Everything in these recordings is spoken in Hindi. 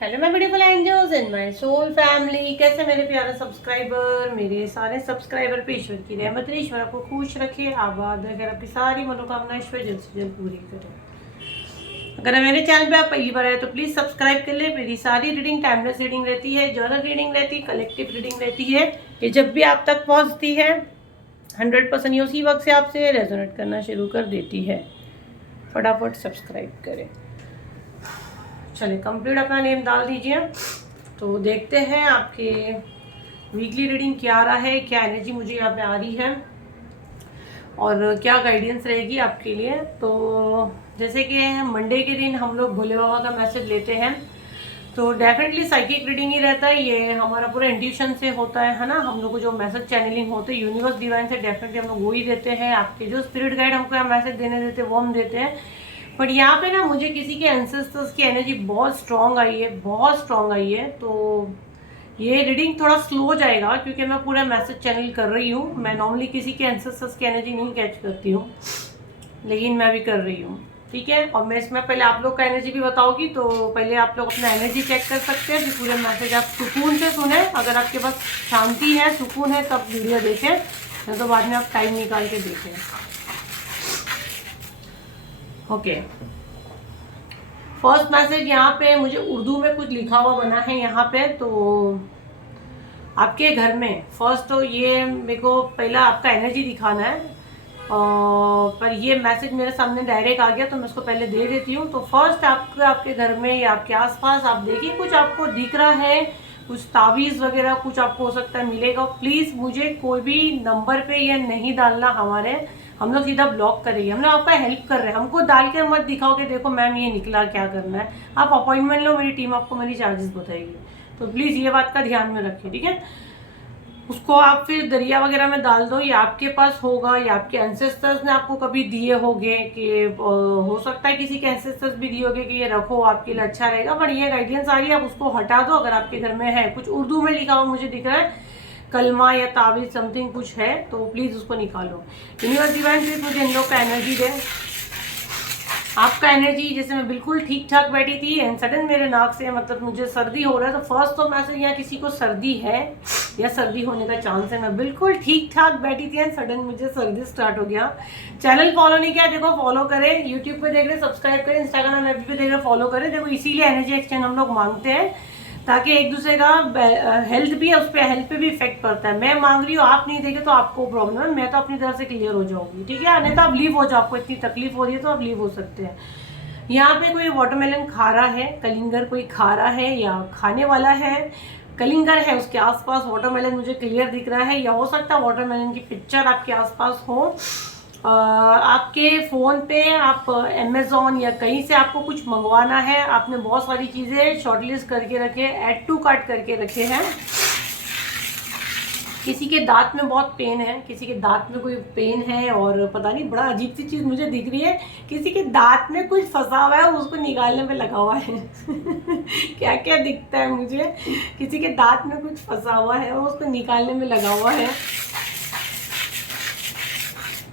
Hello my beautiful angels and my soul family. कैसे मेरे प्यारे सब्सक्राइबर, मेरे सारे सब्सक्राइबर पे ईश्वर की रहमत रहे, ईश्वर आपको खुश रखे, आबाद रखे, आपकी सारी मनोकामना ईश्वर जल्द से जल्द पूरी करे। अगर मेरे चैनल पे आप पहली बार आए तो प्लीज़ सब्सक्राइब कर ले। मेरी सारी रीडिंग टाइमलेस रीडिंग रहती है, जर्नल रीडिंग रहती है, कलेक्टिव रीडिंग रहती है। ये जब भी आप तक पहुँचती है 100% ये उसी वक्त से आपसे रेजोनेट करना शुरू कर देती है। फटाफट सब्सक्राइब करें। चलिए कंप्लीट अपना नेम डाल दीजिए। तो देखते हैं आपके वीकली रीडिंग क्या आ रहा है, क्या एनर्जी मुझे यहाँ पे आ रही है और क्या गाइडेंस रहेगी आपके लिए। तो जैसे कि मंडे के दिन हम लोग भोले बाबा का मैसेज लेते हैं, तो डेफिनेटली साइकिक रीडिंग ही रहता है। ये हमारा पूरा इंट्यूशन से होता है ना। हम लोग को जो मैसेज चैनलिंग होते हैं यूनिवर्स डिवाइन से डेफिनेटली हम लोग वो ही देते हैं। आपके जो स्पिरिट गाइड हमको मैसेज देने देते हैं वो हम देते हैं। बट यहाँ पे ना मुझे किसी के एंसेस्टर्स की एनर्जी बहुत स्ट्रांग आई है, बहुत स्ट्रांग आई है। तो ये रीडिंग थोड़ा स्लो जाएगा क्योंकि मैं पूरा मैसेज चैनल कर रही हूँ। मैं नॉर्मली किसी के एंसेस्टर्स की एनर्जी नहीं कैच करती हूँ, लेकिन मैं भी कर रही हूँ, ठीक है। और मैं इसमें पहले आप लोग का एनर्जी भी बताऊंगी, तो पहले आप लोग अपना एनर्जी चेक कर सकते हैं। फिर पूरे मैसेज आप सुकून से सुने। अगर आपके पास शांति है, सुकून है, तब वीडियो देखें, नहीं तो बाद में आप टाइम निकाल के देखें। ओके, फर्स्ट मैसेज यहाँ पे मुझे उर्दू में कुछ लिखा हुआ बना है यहाँ पे। तो आपके घर में फर्स्ट तो ये मेरे को पहला आपका एनर्जी दिखाना है, पर ये मैसेज मेरे सामने डायरेक्ट आ गया तो मैं उसको पहले दे देती हूँ। तो फर्स्ट आपके घर में या आपके आसपास आप देखिए कुछ आपको दिख रहा है, कुछ तावीज़ वगैरह कुछ आपको हो सकता है मिलेगा। प्लीज़ मुझे कोई भी नंबर पे ये नहीं डालना, हम लोग सीधा ब्लॉक करेंगे। हम लोग आपका हेल्प कर रहे हैं, हमको डाल के मत दिखाओ कि देखो मैम ये निकला, क्या करना है। आप अपॉइंटमेंट लो, मेरी टीम आपको मेरी चार्जेस बताएगी। तो प्लीज़ ये बात का ध्यान में रखिए, ठीक है। उसको आप फिर दरिया वगैरह में डाल दो, या आपके पास होगा या आपके एंसेस्टर्स ने आपको कभी दिए होंगे कि हो सकता है किसी के एंसेस्टर्स भी दिए होंगे कि ये रखो आपके लिए अच्छा रहेगा। बट ये गाइडेंस आ रही है, आप उसको हटा दो। अगर आपके घर में है, कुछ उर्दू में लिखा हुआ मुझे दिख रहा है, कलमा या तावीज समथिंग कुछ है, तो प्लीज़ उसको निकालो। यूनिवर्स डिवाइन प्लीज मुझे इन लोग का एनर्जी दे। आपका एनर्जी जैसे मैं बिल्कुल ठीक ठाक बैठी थी एंड सडन मेरे नाक से मतलब मुझे सर्दी हो रहा है। तो फर्स्ट तो मैसेज यहाँ किसी को सर्दी है या सर्दी होने का चांस है। मैं बिल्कुल ठीक ठाक बैठी थी एंड सडन मुझे सर्दी स्टार्ट हो गया। चैनल फॉलो नहीं किया, देखो फॉलो करें। यूट्यूब पे देख रहे सब्सक्राइब करें, इंस्टाग्राम ऐप पे देख रहे फॉलो करें। देखो इसीलिए एनर्जी एक्सचेंज हम लोग मांगते हैं, ताकि एक दूसरे का हेल्थ भी है, उस पर हेल्थ पे भी इफेक्ट पड़ता है। मैं मांग रही हूँ, आप नहीं देखे तो आपको प्रॉब्लम है, मैं तो अपनी तरफ से क्लियर हो जाऊंगी, ठीक है। नहीं तो आप लीव हो जाओ, आपको इतनी तकलीफ हो रही है तो आप लीव हो सकते हैं। यहाँ पे कोई वाटरमेलन खा रहा है, कलिंगर कोई खा रहा है या खाने वाला है। कलिंगर है, उसके आसपास वाटरमेलन मुझे क्लियर दिख रहा है, या हो सकता है वाटरमेलन की पिक्चर आपके आसपास हो। आपके फ़ोन पे आप अमेज़ॉन या कहीं से आपको कुछ मंगवाना है, आपने बहुत सारी चीज़ें शॉर्टलिस्ट करके रखे, ऐड टू कार्ट करके रखे हैं। किसी के दांत में बहुत पेन है, किसी के दांत में कोई पेन है, और पता नहीं बड़ा अजीब सी चीज़ मुझे दिख रही है। किसी के दांत में कुछ फंसा हुआ है, उसको निकालने पे लगा हुआ है। क्या क्या दिखता है मुझे, किसी के दांत में कुछ फंसा हुआ है और उसको निकालने में लगा हुआ है।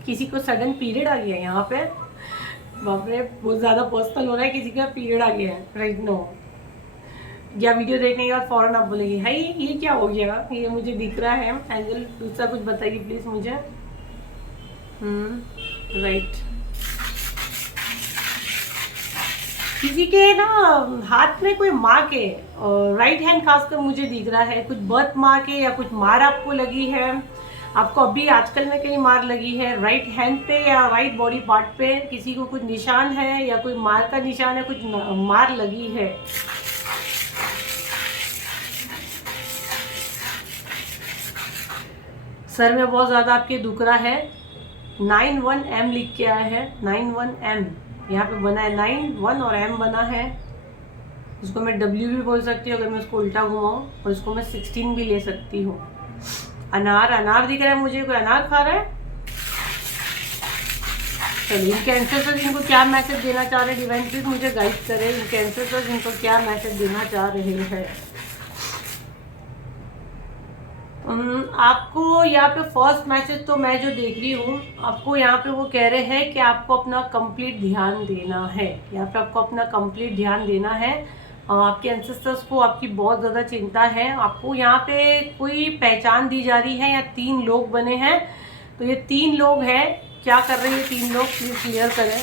किसी को सडन पीरियड आ गया है यहाँ पे, बाप रे बहुत ज़्यादा पर्सनल हो रहा है। किसी का पीरियड आ गया है राइट नो, या वीडियो देखने के बाद फौरन आप बोलेंगे हाई ये क्या हो गया, ये मुझे दिख रहा है। एंजल दूसरा कुछ बताइए प्लीज़ मुझे। राइट, किसी के ना हाथ में कोई मार्क है, राइट हैंड खासकर मुझे दिख रहा है, कुछ बर्थ मार्क है या कुछ मार आपको लगी है। आपको अभी आजकल में कहीं मार लगी है राइट हैंड पे या राइट बॉडी पार्ट पे, किसी को कुछ निशान है या कोई मार का निशान है, कुछ मार लगी है। सर में बहुत ज़्यादा आपके दुख रहा है। 91M लिख के आया है, 91M यहाँ पे बना है, 91 और M बना है। इसको मैं W भी बोल सकती हूँ अगर मैं इसको उल्टा घुमाऊँ, और इसको मैं 16 भी ले सकती हूँ। अनार दिख रहा है मुझे, कोई अनार खा रहा है। चलिए इनके एंसेस्टर्स इनको क्या मैसेज देना चाह रहे हैं, डिवाइन प्लीज मुझे गाइड करें। इनके एंसेस्टर्स इनको क्या मैसेज देना चाह रहे हैं। आपको यहाँ पे फर्स्ट मैसेज तो मैं जो देख रही हूँ, आपको यहाँ पे वो कह रहे हैं कि आपको अपना कंप्लीट ध्यान देना है। यहाँ पे आपको अपना कंप्लीट ध्यान देना है। आपके एंसेस्टर्स को आपकी बहुत ज़्यादा चिंता है। आपको यहाँ पे कोई पहचान दी जा रही है या 3 लोग बने हैं। तो ये 3 लोग हैं, क्या कर रहे हैं ये 3 लोग, प्लीज़ क्लियर करें।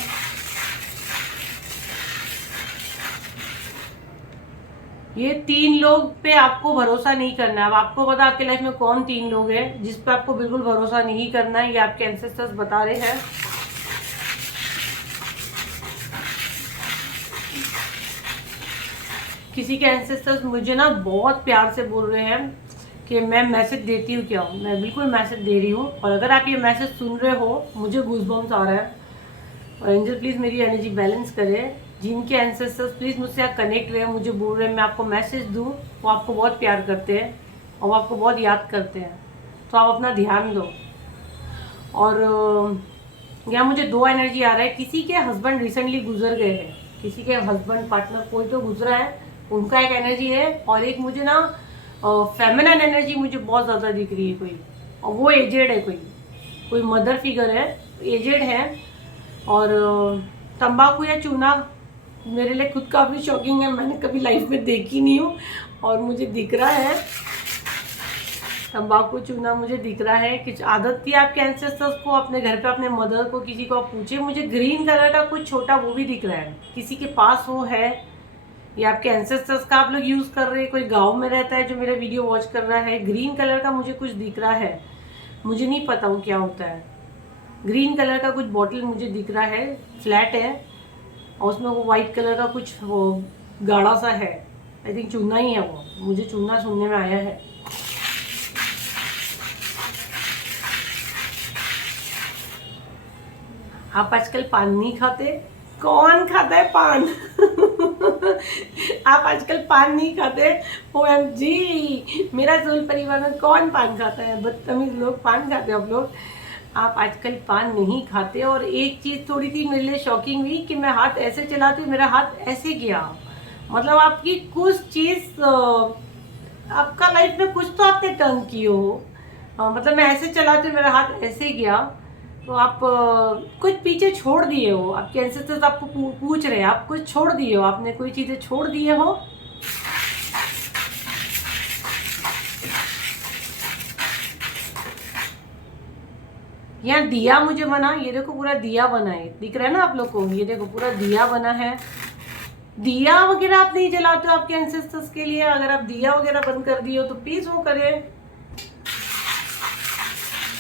ये 3 लोग पे आपको भरोसा नहीं करना है। अब आपको पता आपके लाइफ में कौन 3 लोग हैं जिस पे आपको बिल्कुल भरोसा नहीं करना है, ये आपके एंसेस्टर्स बता रहे हैं। किसी के एंसेस्टर्स मुझे ना बहुत प्यार से बोल रहे हैं कि मैं मैसेज देती हूँ क्या, मैं बिल्कुल मैसेज दे रही हूँ। और अगर आप ये मैसेज सुन रहे हो, मुझे गूज़बम्स आ रहा है। और एंजल प्लीज़ मेरी एनर्जी बैलेंस करें। जिनके एंसेस्टर्स प्लीज़ मुझसे कनेक्ट रहे, मुझे बोल रहे हैं मैं आपको मैसेज दूँ, वो आपको बहुत प्यार करते हैं और वो आपको बहुत याद करते हैं। तो आप अपना ध्यान दो। और यहाँ मुझे 2 एनर्जी आ रहा है। किसी के हस्बैंड रिसेंटली गुजर गए हैं, किसी के हस्बैंड पार्टनर कोई तो गुजरा है, उनका एक एनर्जी है। और एक मुझे ना फेमिनिन एनर्जी मुझे बहुत ज़्यादा दिख रही है कोई, और वो एजेड है, कोई मदर फिगर है, एजेड है। और तंबाकू या चूना मेरे लिए खुद काफ़ी शॉकिंग है, मैंने कभी लाइफ में देखी नहीं हूँ और मुझे दिख रहा है। तंबाकू चूना मुझे दिख रहा है। कुछ आदत थी आपके एंसेस्टर्स को, अपने घर पे अपने मदर को, किसी को आप पूछे। मुझे ग्रीन कलर का कुछ छोटा वो भी दिख रहा है, किसी के पास वो है, या आपके एंसेस्टर्स का आप लोग यूज़ कर रहे हैं। कोई गांव में रहता है जो मेरा वीडियो वॉच कर रहा है। ग्रीन कलर का मुझे कुछ दिख रहा है, मुझे नहीं पता वो क्या होता है। ग्रीन कलर का कुछ बॉटल मुझे दिख रहा है, फ्लैट है और उसमें वो वाइट कलर का कुछ वो गाढ़ा सा है। आई थिंक चूना ही है वो, मुझे चूना सुनने में आया है। आप आजकल पान नहीं खाते? कौन खाता है पान? आप आजकल पान नहीं खाते? OMG, मेरा सोल परिवार में कौन पान खाता है? बदतमीज लोग पान खाते हैं आप लोग। आप आजकल पान नहीं खाते। और एक चीज़ थोड़ी सी मेरे लिए शॉकिंग हुई कि मैं हाथ ऐसे चलाती हूँ, मेरा हाथ ऐसे गया। मतलब आपकी कुछ चीज़ आपका लाइफ में कुछ तो आपने टर्न की हो। मतलब मैं ऐसे चलाती हूँ, मेरा हाथ ऐसे गया। तो आप कुछ पीछे छोड़ दिए हो, आपके एंसेस्टर्स आपको पूछ रहे हैं, आप कुछ छोड़ दिए हो, आपने कोई चीज़ें छोड़ दिए हो। यहाँ दिया मुझे बना, ये देखो पूरा दिया बना है, दिख रहा है ना आप लोग को, ये देखो पूरा दिया बना है। दिया वगैरह आप नहीं जलाते हो आपके एंसेस्टर्स के लिए। अगर आप दिया वगैरह बंद कर दिए हो तो प्लीज वो करें।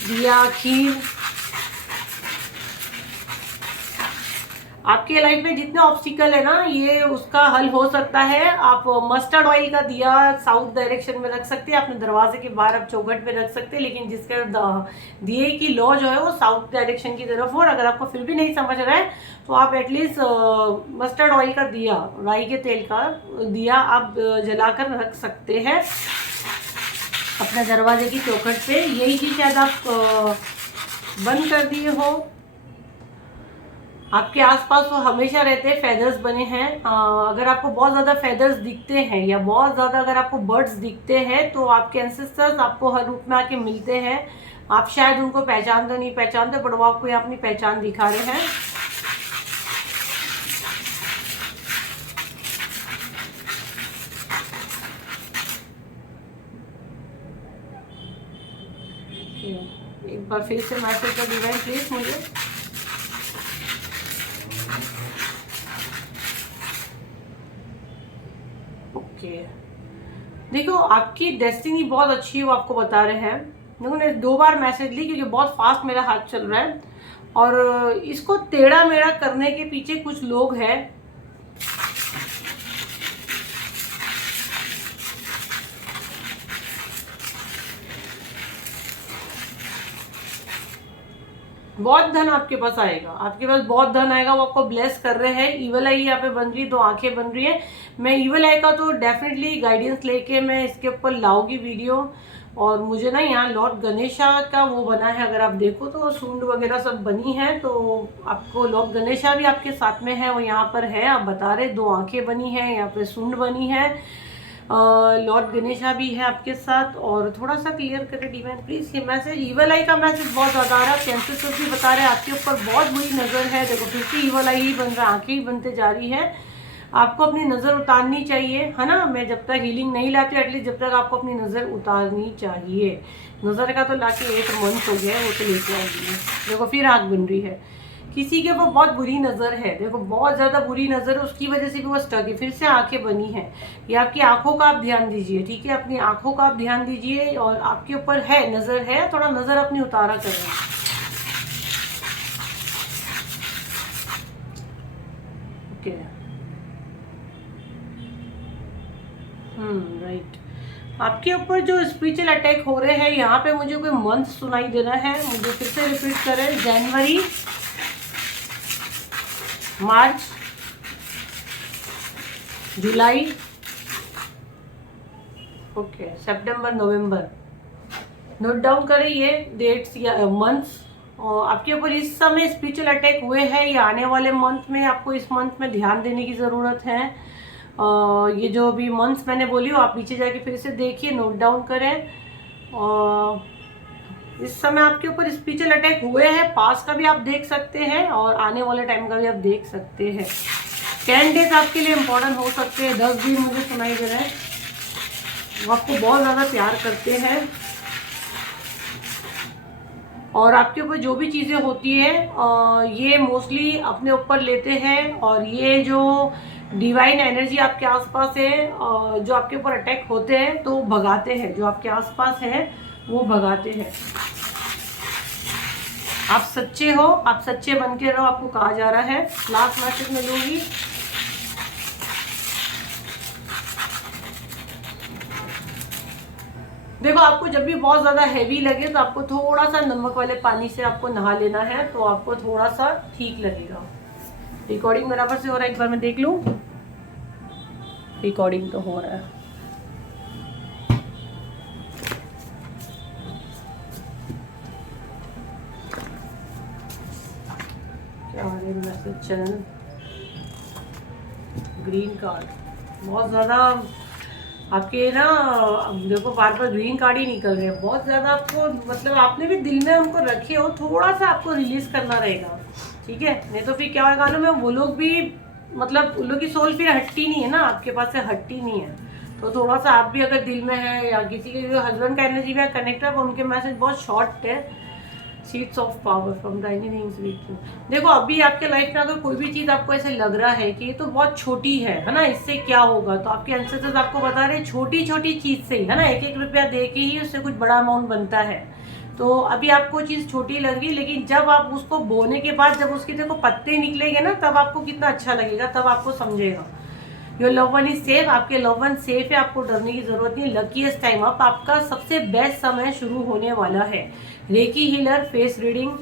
दिया, खीर, आपके लाइफ में जितने ऑब्स्टिकल है ना, ये उसका हल हो सकता है। आप मस्टर्ड ऑयल का दिया साउथ डायरेक्शन में रख सकते हैं, अपने दरवाजे के बाहर आप चौखट पे रख सकते हैं, लेकिन जिसके दिए की लौ जो है वो साउथ डायरेक्शन की तरफ हो। और अगर आपको फिर भी नहीं समझ रहा है तो आप एटलीस्ट मस्टर्ड ऑयल का दिया, राई के तेल का दिया आप जलाकर रख सकते हैं अपने दरवाजे की चौखट पे। यही चीज़ शायद आप बंद कर दिए हो। आपके आसपास वो हमेशा रहते हैं, फेदर्स बने हैं। अगर आपको बहुत ज़्यादा फेदर्स दिखते हैं या बहुत ज़्यादा अगर आपको बर्ड्स दिखते हैं तो आपके एंसेस्टर्स आपको हर रूप में आके मिलते हैं। आप शायद उनको पहचानते नहीं पहचानते, बट वो आपको यहाँ अपनी पहचान दिखा रहे हैं। एक बार फिर से मैसेज कर डिवाइन प्लीज मुझे। देखो आपकी डेस्टिनी बहुत अच्छी है, वो आपको बता रहे हैं। देखो मैंने 2 बार मैसेज ली क्योंकि बहुत फास्ट मेरा हाथ चल रहा है और इसको टेढ़ा मेढ़ा करने के पीछे कुछ लोग हैं। बहुत धन आपके पास आएगा, आपके पास बहुत धन आएगा, वो आपको ब्लेस कर रहे हैं। ईवल आई यहाँ पे बन रही, 2 आंखें बन रही है। मैं ईवल आई का तो डेफिनेटली गाइडेंस लेके मैं इसके ऊपर लाऊंगी वीडियो। और मुझे ना यहाँ लॉर्ड गणेशा का वो बना है, अगर आप देखो तो सूंड वगैरह सब बनी है। तो आपको लॉर्ड गणेशा भी आपके साथ में है, वो यहाँ पर है, आप बता रहे 2 आंखें बनी है, यहाँ पे सूंड बनी है। लॉर्ड गणेशा भी है आपके साथ। और थोड़ा सा क्लियर करें डिवाइन प्लीज ये मैसेज। ईवल आई का मैसेज बहुत ज़्यादा आ रहा है, कैंसर भी बता रहे हैं आपके ऊपर बहुत बुरी नज़र है। देखो फिर से ईवल आई ही बन रहा है, आंखें ही बनते जा रही है। आपको अपनी नज़र उतारनी चाहिए, है ना। मैं जब तक हीलिंग नहीं लाती एटलीस्ट जब तक आपको अपनी नज़र उतारनी चाहिए। नज़र का तो लाके 8 मंथ हो गया है, वो तो लेके आएगी। देखो फिर आँख बन रही है। किसी के वो बहुत बुरी नज़र है, देखो बहुत ज़्यादा बुरी नज़र है, उसकी वजह से भी वो स्टक है, फिर से आंखें बनी हैं। ये आपकी आंखों का आप ध्यान दीजिए, ठीक है, अपनी आंखों का आप ध्यान दीजिए। और आपके ऊपर है नज़र है, थोड़ा नज़र अपनी उतारा करें। Okay, right. आपके ऊपर जो स्पिरिचुअल अटैक हो रहे हैं, यहाँ पे मुझे कोई मंथ सुनाई दे रहा है, मुझे फिर से रिपीट करें। जनवरी, मार्च, जुलाई, ओके, सितंबर, नवंबर। नोट डाउन करें ये डेट्स या मंथ्स। और आपके ऊपर इस समय स्पिरिचुअल अटैक हुए हैं, या आने वाले मंथ में आपको इस मंथ में ध्यान देने की ज़रूरत है। ये जो अभी मंथ्स मैंने बोली हो, आप पीछे जाके फिर से देखिए, नोट डाउन करें। और इस समय आपके ऊपर स्पिरिचुअल अटैक हुए हैं, पास का भी आप देख सकते हैं और आने वाले टाइम का भी आप देख सकते हैं। 10 डेज आपके लिए इम्पोर्टेंट हो सकते हैं, 10 दिन मुझे सुनाई दे रहा है। वो आपको बहुत ज़्यादा प्यार करते हैं और आपके ऊपर जो भी चीज़ें होती है ये मोस्टली अपने ऊपर लेते हैं। और ये जो डिवाइन एनर्जी आपके आसपास है, जो आपके ऊपर अटैक होते हैं तो भगाते हैं, जो आपके आसपास है वो भगाते हैं। आप सच्चे हो, आप सच्चे बन के रहो, आपको कहा जा रहा है। लास्ट मैसेज में लूंगी। देखो आपको जब भी बहुत ज़्यादा हैवी लगे तो आपको थोड़ा सा नमक वाले पानी से आपको नहा लेना है, तो आपको थोड़ा सा ठीक लगेगा। रिकॉर्डिंग बराबर से हो रहा है, एक बार मैं देख लूँ। रिकॉर्डिंग तो हो रहा है। क्या मैसेज चैनल ग्रीन कार्ड, बहुत ज़्यादा आपके ना, देखो बार बार ग्रीन कार्ड ही निकल रहे हैं। बहुत ज़्यादा आपको मतलब आपने भी दिल में उनको रखे हो, थोड़ा सा आपको रिलीज करना रहेगा, ठीक है। नहीं तो फिर क्या होगा ना, वो लोग भी मतलब उन लोग की सोल फिर हटती नहीं है ना, आपके पास से हटती नहीं है। तो थोड़ा सा आप भी अगर दिल में है, या किसी के जो हस्बैंड का एनर्जी में कनेक्ट है, उनके मैसेज बहुत शॉर्ट है। Seeds of power from the anything. देखो अभी आपके लाइफ में अगर कोई भी चीज़ आपको ऐसे लग रहा है कि ये तो बहुत छोटी है ना, इससे क्या होगा, तो आपके एंसेस्टर्स आपको बता रहे हैं छोटी छोटी चीज़ से ही, है ना, 1-1 रुपया दे के ही उससे कुछ बड़ा अमाउंट बनता है। तो अभी आपको चीज़ छोटी लगी, लेकिन जब आप उसको बोने के बाद जब उसके देखो पत्ते निकलेंगे ना, तब आपको कितना अच्छा लगेगा, तब आपको समझेगा। Your love one is safe, आपके लव वन सेफ है, आपको डरने की जरूरत नहीं। लकीएस्ट टाइम अप, आपका सबसे बेस्ट समय शुरू होने वाला है। रेकी हीलर फेस रीडिंग,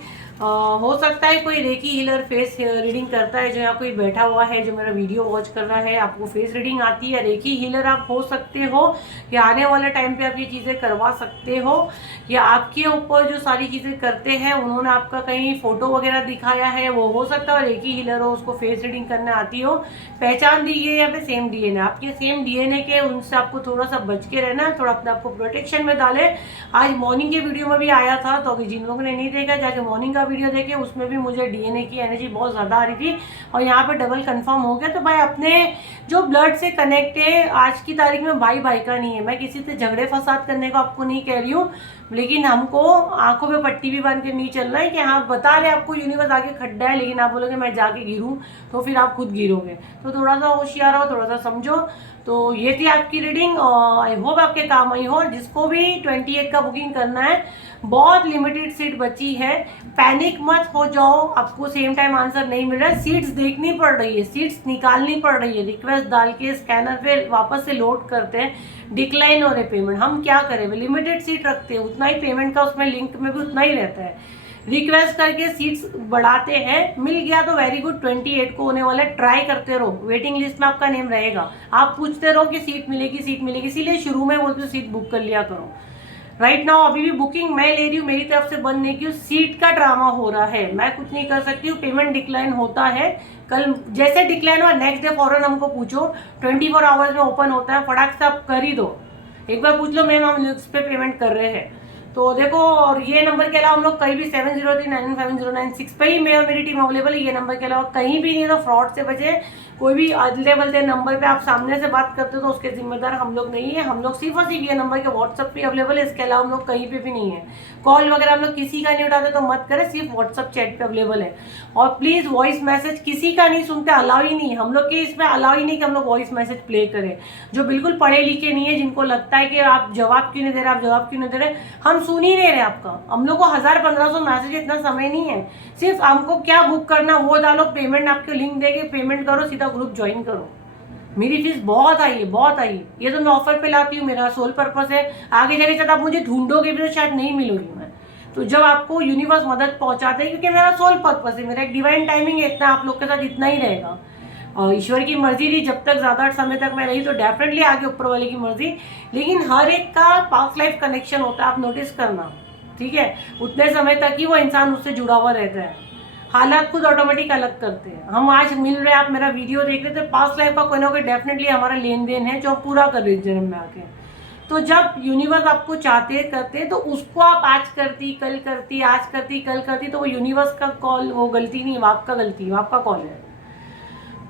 हो सकता है कोई रेकी हीलर फेस रीडिंग करता है जो यहाँ कोई बैठा हुआ है, जो मेरा वीडियो वॉच कर रहा है, आपको फेस रीडिंग आती है। रेकी हीलर आप हो सकते हो, या आने वाले टाइम पे आप ये चीज़ें करवा सकते हो, या आपके ऊपर जो सारी चीज़ें करते हैं उन्होंने आपका कहीं फोटो वगैरह दिखाया है, वो हो सकता है रेकी हीलर हो, उसको फेस रीडिंग करने आती हो। पहचान दीजिए यहाँ पे सेम डीएनए, आपके सेम डीएनए के, उनसे आपको थोड़ा सा बच के रहना है, थोड़ा अपने आपको प्रोटेक्शन में डाले। आज मॉर्निंग के वीडियो में भी आया था, तो अगर जिन लोगों ने नहीं देखा जाके मॉर्निंग का वीडियो देखे, उसमें भी मुझे डीएनए की एनर्जी बहुत ज़्यादा आ रही थी और यहाँ पे डबल कंफर्म हो गया। तो भाई अपने जो ब्लड से कनेक्ट है, आज की तारीख में भाई भाई का नहीं है। मैं किसी से झगड़े फसाद करने को आपको नहीं कह रही हूँ, लेकिन हमको आंखों पे पट्टी भी बांध के नहीं चलना है कि हाँ बता रहे आपको यूनिवर्स आगे खड्डा है, लेकिन आप बोलोगे मैं जाके गिरूँ, तो फिर आप खुद गिरोगे। तो थोड़ा सा होशियार हो, थोड़ा सा समझो। तो ये थी आपकी रीडिंग, आई होप आपके काम आई हो। जिसको भी 28 का बुकिंग करना है, बहुत लिमिटेड सीट बची है, पैनिक मत हो जाओ। आपको सेम टाइम आंसर नहीं मिल रहा है, सीट्स देखनी पड़ रही है, सीट्स निकालनी पड़ रही है। रिक्वेस्ट डाल के स्कैनर पे वापस से लोड करते हैं, डिक्लाइन हो रहे पेमेंट। हम क्या करें, लिमिटेड सीट रखते हैं, उतना ही पेमेंट का उसमें लिंक में भी उतना ही रहता है। रिक्वेस्ट करके सीट्स बढ़ाते हैं, मिल गया तो वेरी गुड, 28 को होने वाला है। ट्राई करते रहो, वेटिंग लिस्ट में आपका नेम रहेगा। आप पूछते रहो कि सीट मिलेगी सीट मिलेगी, इसीलिए शुरू में बोलते हो सीट बुक कर लिया करो। राइट नाउ अभी भी बुकिंग मैं ले रही हूँ, मेरी तरफ से बंद नहीं की, सीट का ड्रामा हो रहा है, मैं कुछ नहीं कर सकती हूँ। पेमेंट डिक्लाइन होता है, कल जैसे डिक्लाइन हुआ नेक्स्ट डे फौरन हमको पूछो, 24 आवर्स में ओपन होता है, फटाक से आप कर ही दो। एक बार पूछ लो मैम हम इस पे पेमेंट कर रहे हैं, तो देखो। और ये नंबर के अलावा हम लोग कहीं भी 70395709 पे ही मैं और मेरी टीम अवेलेबल है। ये नंबर के अलावा कहीं भी नहीं, तो फ्रॉड से बचे, कोई भी अदले बदले नंबर पे आप सामने से बात करते हो तो उसके जिम्मेदार हम लोग नहीं है। हम लोग सिर्फ और सिर्फ ये नंबर के व्हाट्सअप पे अवेलेबल है, इसके अलावा हम लोग कहीं पे भी नहीं है। कॉल वगैरह हम लोग किसी का नहीं उठाते तो मत करें, सिर्फ व्हाट्सअप चैट पे अवेलेबल है। और प्लीज़ वॉइस मैसेज किसी का नहीं सुनते, अलाउ ही नहीं, हम लोग के इसमें अलाउ ही नहीं कि हम लोग वॉइस मैसेज प्ले करें। जो बिल्कुल पढ़े लिखे नहीं है, जिनको लगता है कि आप जवाब क्यों नहीं दे रहे, आप जवाब क्यों नहीं दे रहे, हम सुन ही नहीं रहे आपका। हम लोग को 1000-1500 मैसेज, इतना समय नहीं है। सिर्फ हमको क्या बुक करना वो डालो, पेमेंट आपको लिंक देंगे, पेमेंट करो, सीधा ग्रुप ज्वाइन करो। मेरी फीस बहुत आई है, बहुत आई है। ये तो मैं ऑफर पे लाती हूँ, मेरा सोल पर्पस है। आगे जाके जब आप मुझे ढूंढोगे भी तो शायद नहीं मिलूंगी मैं। तो जब आपको यूनिवर्स मदद पहुंचाते हैं, क्योंकि मेरा सोल पर्पस है, मेरा एक डिवाइन टाइमिंग है, इतना आप लोग के साथ इतना ही रहेगा। और ईश्वर की मर्जी थी, जब तक ज़्यादा समय तक मैं रही तो डेफिनेटली आगे ऊपर वाले की मर्जी। लेकिन हर एक का पास्ट लाइफ कनेक्शन होता है, आप नोटिस करना, ठीक है। उतने समय तक ही वो इंसान उससे जुड़ा हुआ रहता है। हालात खुद ऑटोमेटिक अलग करते हैं। हम आज मिल रहे हैं, आप मेरा वीडियो देख रहे थे, पास्ट लाइफ का कोई ना कोई डेफिनेटली हमारा लेन देन है जो हम पूरा कर रहे जन्म में आके। तो जब यूनिवर्स आपको चाहते करते तो उसको आप आज करती, कल करती, आज करती, कल करती, तो वो यूनिवर्स का कॉल, वो गलती नहीं, वो आपका गलती है, वो आपका कॉल है।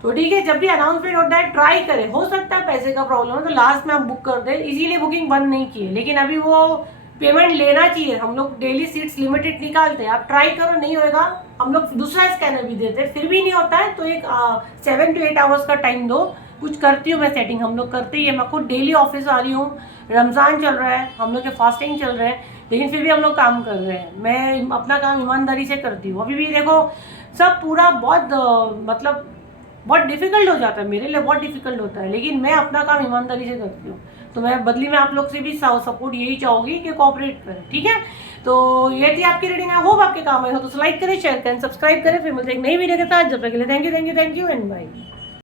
तो ठीक है, जब भी अनाउंसमेंट होता है ट्राई करें। हो सकता है पैसे का प्रॉब्लम है तो लास्ट में आप बुक कर दें, इसीलिए बुकिंग बंद नहीं की है। लेकिन अभी वो पेमेंट लेना चाहिए, हम लोग डेली सीट्स लिमिटेड निकालते हैं। आप ट्राई करो, नहीं होगा हम लोग दूसरा स्कैनर भी देते हैं, फिर भी नहीं होता है तो एक 7 to 8 आवर्स का टाइम दो। कुछ करती हूँ मैं सेटिंग, हम लोग करते ही है। मैं खुद डेली ऑफिस आ रही हूँ, रमज़ान चल रहा है, हम लोग के फास्टिंग चल रहे हैं, लेकिन फिर भी हम लोग काम कर रहे हैं। मैं अपना काम ईमानदारी से करती हूँ। अभी भी देखो सब पूरा बहुत मतलब बहुत डिफिकल्ट हो जाता है, मेरे लिए बहुत डिफिकल्ट होता है, लेकिन मैं अपना काम ईमानदारी से करती हूँ। तो मैं बदली में आप लोग से भी सपोर्ट यही चाहूँगी कि कोऑपरेट करें, ठीक है। तो ये थी आपकी रीडिंग, आई होप आपके काम आई हो। तो लाइक करें, शेयर करें, सब्सक्राइब करें। फिर मिलते हैं एक नई वीडियो के साथ। जब तक के लिए थैंक यू एंड बाय।